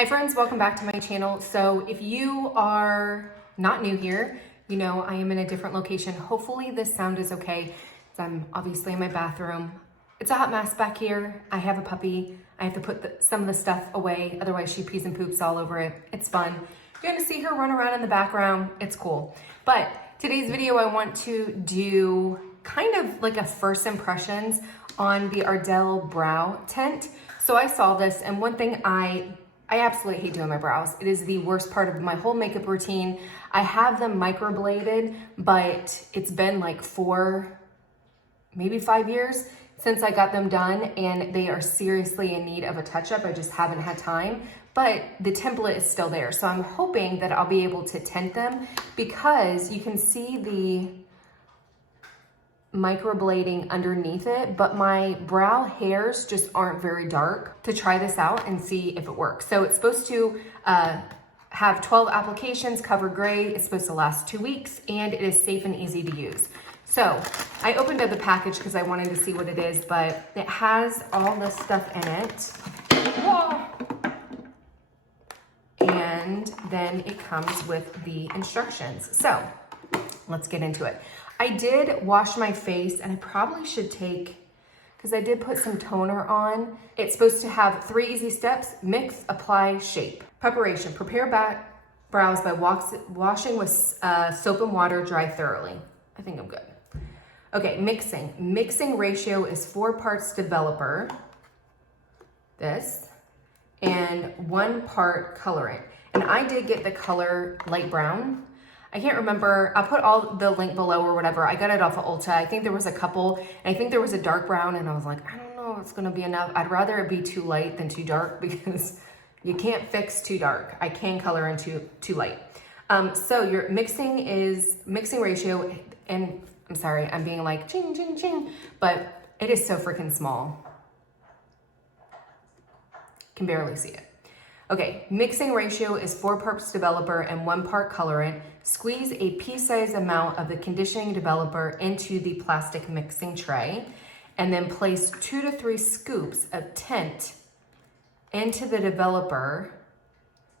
Hi friends, welcome back to my channel. So if you are not new here, you know I am in a different location. Hopefully this sound is okay. I'm obviously in my bathroom. It's a hot mess back here. I have a puppy. I have to put some of the stuff away, otherwise she pees and poops all over it. It's fun. You're gonna see her run around in the background. It's cool. But today's video I want to do kind of like a first impressions on the Ardell Brow Tint. So I saw this, and one thing I absolutely hate doing my brows. It is the worst part of my whole makeup routine. I have them microbladed, but it's been like 4, maybe 5 years since I got them done, and they are seriously in need of a touch-up. I just haven't had time, but the template is still there. So I'm hoping that I'll be able to tint them, because you can see the microblading underneath it, but my brow hairs just aren't very dark. To try this out and see if it works. So it's supposed to have 12 applications, cover gray. It's supposed to last 2 weeks, and it is safe and easy to use. So I opened up the package because I wanted to see what it is, but it has all this stuff in it. Whoa. And then it comes with the instructions. So let's get into it. I did wash my face, and I probably should take, because I did put some toner on. It's supposed to have 3 easy steps: mix, apply, shape. Preparation: prepare brows by washing with soap and water, dry thoroughly. I think I'm good. Okay, mixing. Mixing ratio is 4 parts developer, this, and 1 part colorant. And I did get the color light brown. I can't remember. I'll put all the link below or whatever. I got it off of Ulta. I think there was a couple, and I think there was a dark brown, and I was like, I don't know if it's gonna be enough. I'd rather it be too light than too dark, because you can't fix too dark. I can color in too light. So your mixing ratio, and I'm sorry, I'm being like ching, ching, ching, but it is so freaking small. Can barely see it. Okay, mixing ratio is 4 parts developer and 1 part colorant. Squeeze a pea-sized amount of the conditioning developer into the plastic mixing tray, and then place 2 to 3 scoops of tint into the developer.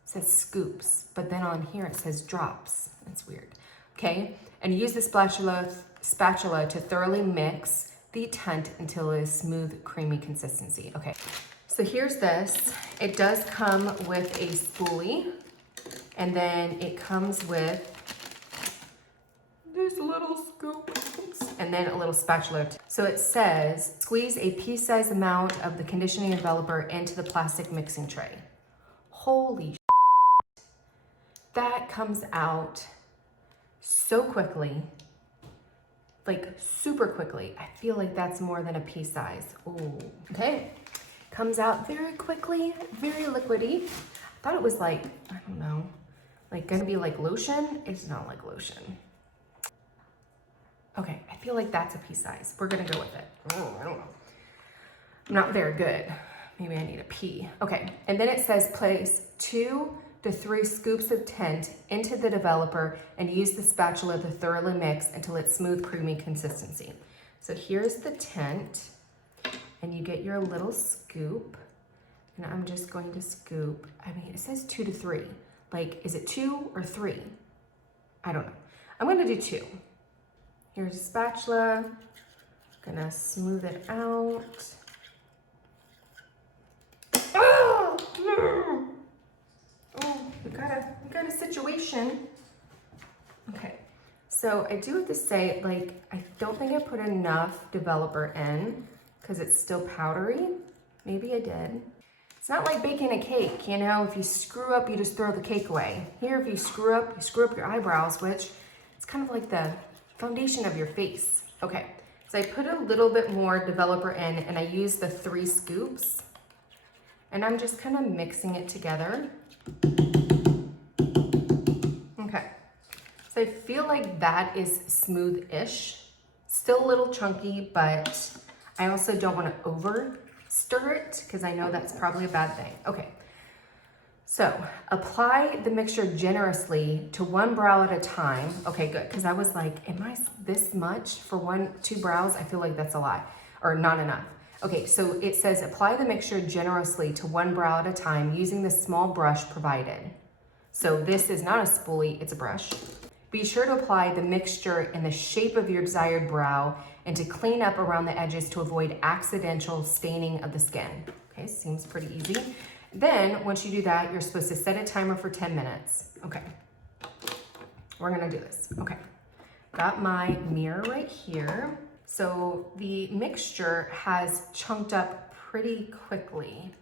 It says scoops, but then on here it says drops. That's weird. Okay, and use the spatula to thoroughly mix the tint until it is smooth, creamy consistency. Okay. So here's this. It does come with a spoolie, and then it comes with this little scoop, and then a little spatula. So it says, squeeze a pea-sized amount of the conditioning developer into the plastic mixing tray. Holy shit. That comes out so quickly, like super quickly. I feel like that's more than a pea size. Ooh, okay. Comes out very quickly, very liquidy. I thought it was like, I don't know, like gonna be like lotion. It's not like lotion. Okay, I feel like that's a pea size. We're gonna go with it. Oh, I don't know. I'm not very good. Maybe I need a pea. Okay, and then it says place 2 to 3 scoops of tint into the developer and use the spatula to thoroughly mix until it's smooth, creamy consistency. So here's the tint. And you get your little scoop, and I'm just going to scoop. I mean, it says 2 to 3. Like, is it 2 or 3? I don't know. I'm gonna do 2. Here's a spatula. Gonna smooth it out. Oh, we got a situation. Okay, so I do have to say, like, I don't think I put enough developer in, because it's still powdery. Maybe I did. It's not like baking a cake, you know? If you screw up, you just throw the cake away. Here, if you screw up your eyebrows, which it's kind of like the foundation of your face. Okay, so I put a little bit more developer in, and I use the 3 scoops, and I'm just kind of mixing it together. Okay, so I feel like that is smooth-ish. Still a little chunky, but I also don't want to over stir it, because I know that's probably a bad thing. Okay, so apply the mixture generously to 1 brow at a time. Okay, good, because I was like, am I this much for 2 brows? I feel like that's a lot, or not enough. Okay, so it says apply the mixture generously to one brow at a time using the small brush provided. So this is not a spoolie, it's a brush. Be sure to apply the mixture in the shape of your desired brow and to clean up around the edges to avoid accidental staining of the skin. Okay, seems pretty easy. Then once you do that, you're supposed to set a timer for 10 minutes. Okay, we're gonna do this. Okay, got my mirror right here. So the mixture has chunked up pretty quickly.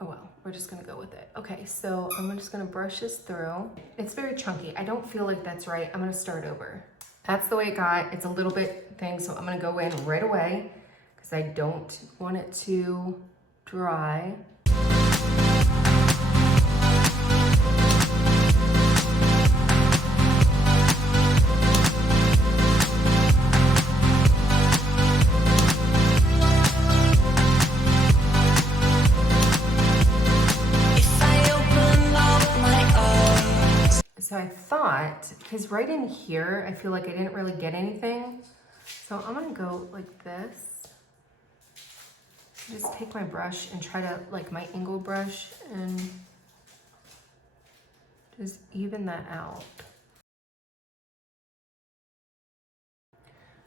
Oh well, we're just gonna go with it. Okay, so I'm just gonna brush this through. It's very chunky. I don't feel like that's right. I'm gonna start over. That's the way it got. It's a little bit thing, so I'm gonna go in right away because I don't want it to dry. So I thought, because right in here, I feel like I didn't really get anything. So I'm gonna go like this. Just take my brush and try to, like my angle brush, and just even that out.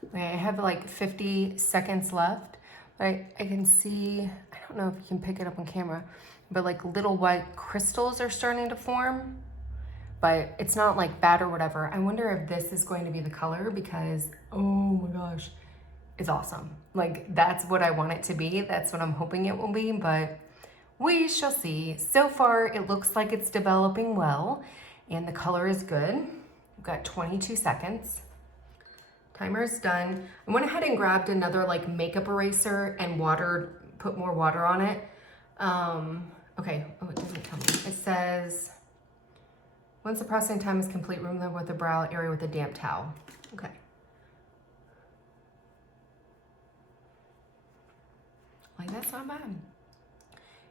Okay, I have like 50 seconds left, but I can see, I don't know if you can pick it up on camera, but like little white crystals are starting to form. But it's not like bad or whatever. I wonder if this is going to be the color because, oh my gosh, it's awesome. Like that's what I want it to be. That's what I'm hoping it will be, but we shall see. So far, it looks like it's developing well and the color is good. We've got 22 seconds. Timer is done. I went ahead and grabbed another like makeup eraser and put more water on it. Okay, oh, it doesn't tell me. It says, once the processing time is complete, remove with the brow area with a damp towel. Okay. Like that's not bad.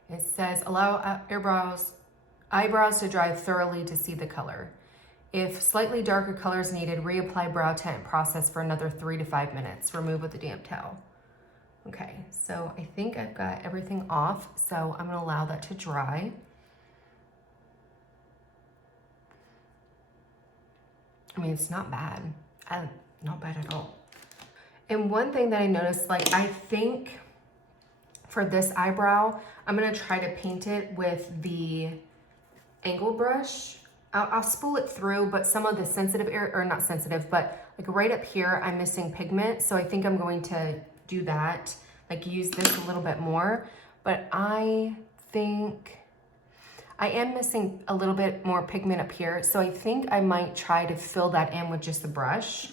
It says allow eyebrows to dry thoroughly to see the color. If slightly darker color is needed, reapply brow tint process for another 3 to 5 minutes. Remove with a damp towel. Okay, so I think I've got everything off, so I'm gonna allow that to dry. I mean, it's not bad. Not bad at all. And one thing that I noticed, like I think for this eyebrow, I'm gonna try to paint it with the angle brush. I'll spool it through, but some of the sensitive area, or not sensitive, but like right up here, I'm missing pigment. So I think I'm going to do that, like use this a little bit more. But I think I am missing a little bit more pigment up here. So I think I might try to fill that in with just the brush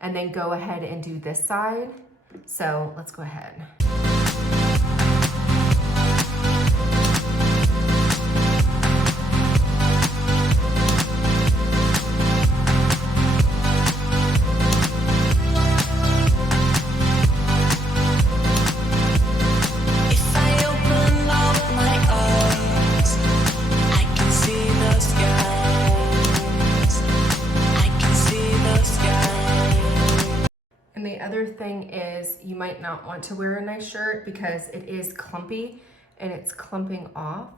and then go ahead and do this side. So let's go ahead. And the other thing is you might not want to wear a nice shirt because it is clumpy and it's clumping off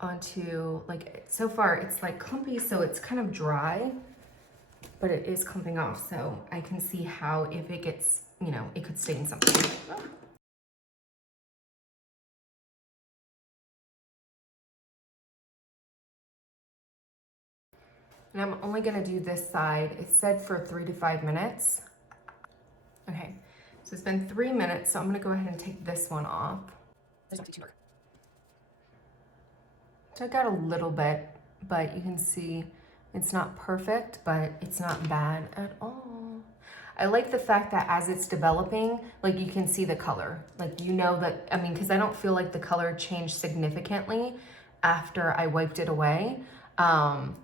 onto, like, so far it's like clumpy, so it's kind of dry, but it is clumping off. So I can see how if it gets, you know, it could stain something. And I'm only gonna do this side. It said for 3 to 5 minutes. Okay, so it's been 3 minutes, so I'm gonna go ahead and take this one off. So I got a little bit, but you can see it's not perfect, but it's not bad at all. I like the fact that as it's developing, like you can see the color. Like, you know that, I mean, because I don't feel like the color changed significantly after I wiped it away.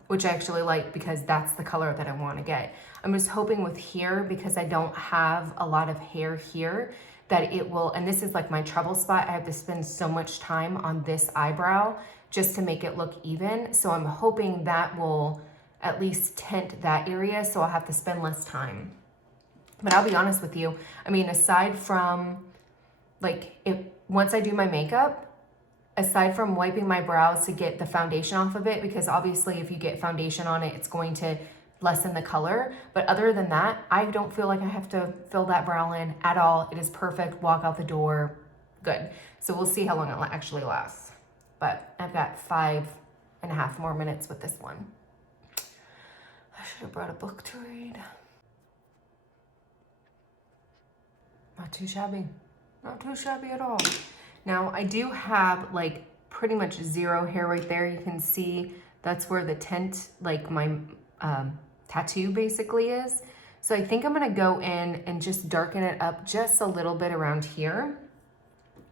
Which I actually like because that's the color that I want to get. I'm just hoping with here, because I don't have a lot of hair here, that it will, and this is like my trouble spot, I have to spend so much time on this eyebrow just to make it look even. So I'm hoping that will at least tint that area, so I'll have to spend less time. But I'll be honest with you. I mean, aside from like once I do my makeup, aside from wiping my brows to get the foundation off of it, because obviously if you get foundation on it, it's going to lessen the color. But other than that, I don't feel like I have to fill that brow in at all. It is perfect. Walk out the door. Good. So we'll see how long it actually lasts. But I've got 5.5 more minutes with this one. I should have brought a book to read. Not too shabby. Not too shabby at all. Now I do have like pretty much zero hair right there. You can see that's where the tint, like my tattoo basically is. So I think I'm gonna go in and just darken it up just a little bit around here,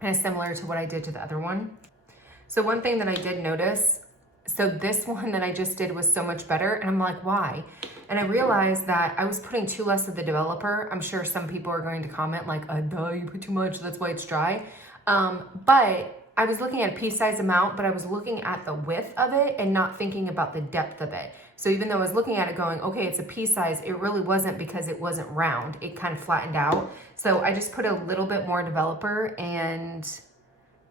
kind of similar to what I did to the other one. So one thing that I did notice, so this one that I just did was so much better, and I'm like, why? And I realized that I was putting too less of the developer. I'm sure some people are going to comment like, duh, you put too much, that's why it's dry. But I was looking at a piece size amount, but I was looking at the width of it and not thinking about the depth of it. So even though I was looking at it going, okay, it's a piece size, it really wasn't, because it wasn't round. It kind of flattened out. So I just put a little bit more developer, and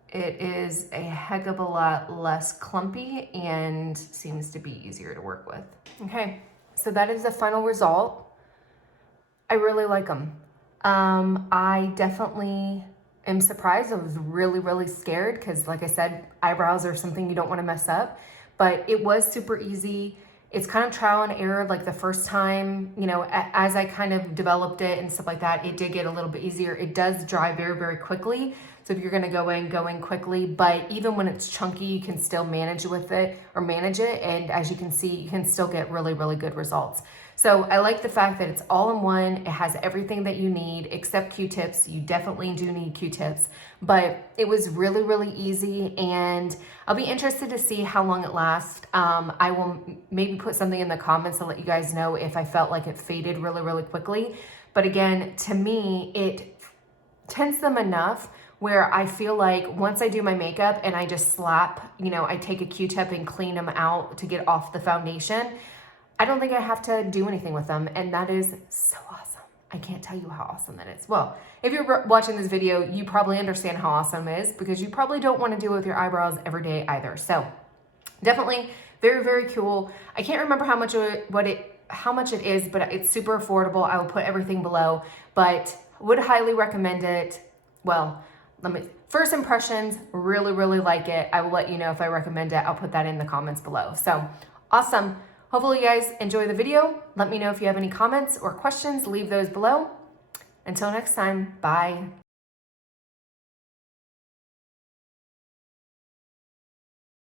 it is a heck of a lot less clumpy and seems to be easier to work with. Okay, so that is the final result. I really like them. I definitely am surprised. I was really, really scared because, like I said, eyebrows are something you don't want to mess up, but it was super easy. It's kind of trial and error. Like the first time, you know, as I kind of developed it and stuff like that, it did get a little bit easier. It does dry very, very quickly. So if you're going to go in quickly, but even when it's chunky, you can still manage with it or manage it. And as you can see, you can still get really, really good results. So I like the fact that it's all in one. It has everything that you need except Q-tips. You definitely do need Q-tips, but it was really, really easy, and I'll be interested to see how long it lasts. I will maybe put something in the comments to let you guys know if I felt like it faded really, really quickly. But again, to me, it tints them enough where I feel like once I do my makeup and I just slap, you know, I take a Q-tip and clean them out to get off the foundation, I don't think I have to do anything with them, and that is so awesome. I can't tell you how awesome that is. Well, if you're watching this video, you probably understand how awesome it is, because you probably don't want to deal with your eyebrows every day either. So definitely very, very cool. I can't remember how much it is, but it's super affordable. I will put everything below, but would highly recommend it. Well, first impressions, really, really like it. I will let you know if I recommend it. I'll put that in the comments below. So awesome. Hopefully you guys enjoy the video. Let me know if you have any comments or questions. Leave those below. Until next time, bye.